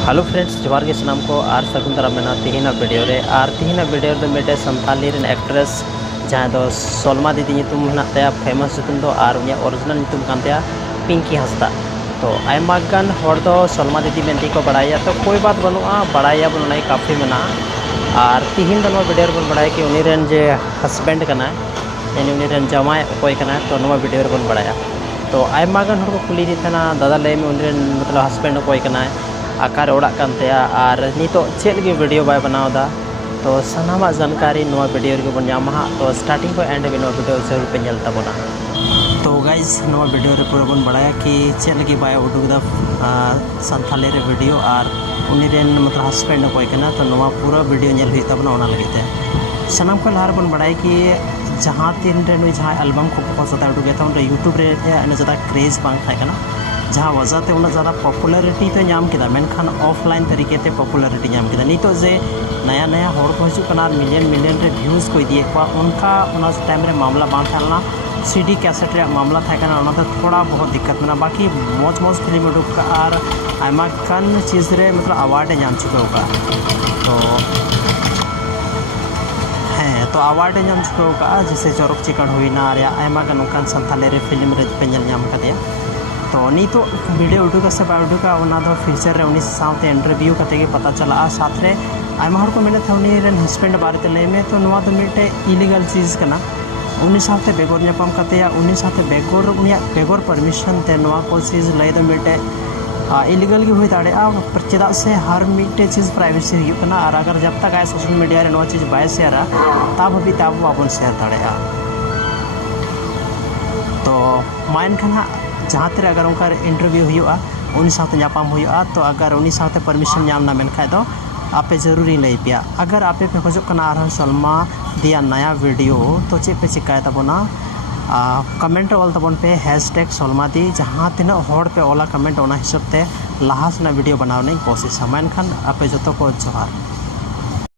Hello friends जोहार के सनाम को आर सगुन दारा मेना तीना वीडियो रे आर तीना वीडियो रे मेटे संताली रेन एक्ट्रेस जहाँ दो सलमा दीदी नितुम हना तया फेमस नितुम दो आर उनिया ओरिजिनल नितुम कान तया पिंकी हंसदा। तो आयमा गान हर दो सलमा दीदी मेंती को बड़ाया तो कोई बात बनुआ बड़ाया बन उनाई काफ़ी मेना आर तीन दो वीडियो रे बन बड़ाया कि उनी रेन जे हस्बैंड कना यानी उनी रेन जमाई कोई कना तो नवा वीडियो रे बन बड़ाया। तो आयमा गान हर को कुली दी तना दादा ले में उनी रेन मतलब हस्बैंड कोई कना आकार ओड़ा कानतेया और नितो चेल गे वीडियो बाय बनावदा। तो सनामा जानकारी नवा वीडियो रे बन नामा तो स्टार्टिंग को एंड में नवा वीडियो जरूर पे नेल ताबोना। तो गाइस नवा वीडियो रे पूरा बन बड़ाया कि चेल गे बाय उडुगदा संथाली रे वीडियो और उनी रेन मतलब हस्बैंड कोई कना तो नवा पूरा वीडियो नेल हुई ताबोना ओना लगते सनाम को लहार बन बड़ाया कि जहाँ तीन रे नुई जहाँ एल्बम को पसंद उडुगे तो यूट्यूब रे ज़्यादा क्रेज बांग था कना जहाँ वजह ते उन्हें ज़्यादा पॉपुलरिटी पे नाम किया मेनखान ऑफलाइन तरीके ते पॉपुलरिटी नाम किया नितो जे नया नया होर को हजूना मिलियन मिलियन रे व्यूज को दिए उनका टाइम रे मामला बांग थालना सीडी कैसेट रे मामला था कना तो थोड़ा बहुत दिक्कत में बाकी मौज मौज फिल्म उडुक और आयमा कान चीज़ रे मतलब अवार्ड नाम चुका तो तो अवार्ड नाम चुका जैसे चौरक चिकन हुईना आयमा गान उनकान संथाली रे फिल्म रे पे नाम कदिया। तो नीतो वीडियो उडुका से बाय उडुका दो फ्यूचर रे उनी साथे इंटरव्यू कते के पता चला साथ रे आयमा हर को मेने था उनी रेन हस्बैंड बारे ते ले में तो नवा तो मिटे इलीगल चीज कना उनी साथे बेगोर न्यापाम कते या उनी साथे बेगोर उनिया बेगोर परमिशन ते नवा को चीज ले दो मिटे इलीगल की हुई दाड़े पर चेदा से हर मिटे चीज प्राइवेसी हुई कना और अगर जब तक आए सोशल मीडिया रे नवा चीज बाय शेयर तब भी तब आपन शेयर दाड़े तो माइन खाना जहाँ तेरे अगर उनका इंटरव्यू हुआ उन्हीं साथ नापाम हुआ तो अगर उन्हीं साथ परमिशन नामना मेनखा दो आपे जरूरी लई पिया अगर आपे पे खोजना सलमा दिया नया वीडियो तो चे पे चिकाय तबना कमेंट ऑल तबन पे हैशटैग सलमा दी जहाँ तीन होड़ पे ओला कमेंट ओना हिसाब ते लाहास ना वीडियो बनाने कोशिश है मेनखान आपे जो को जोहार।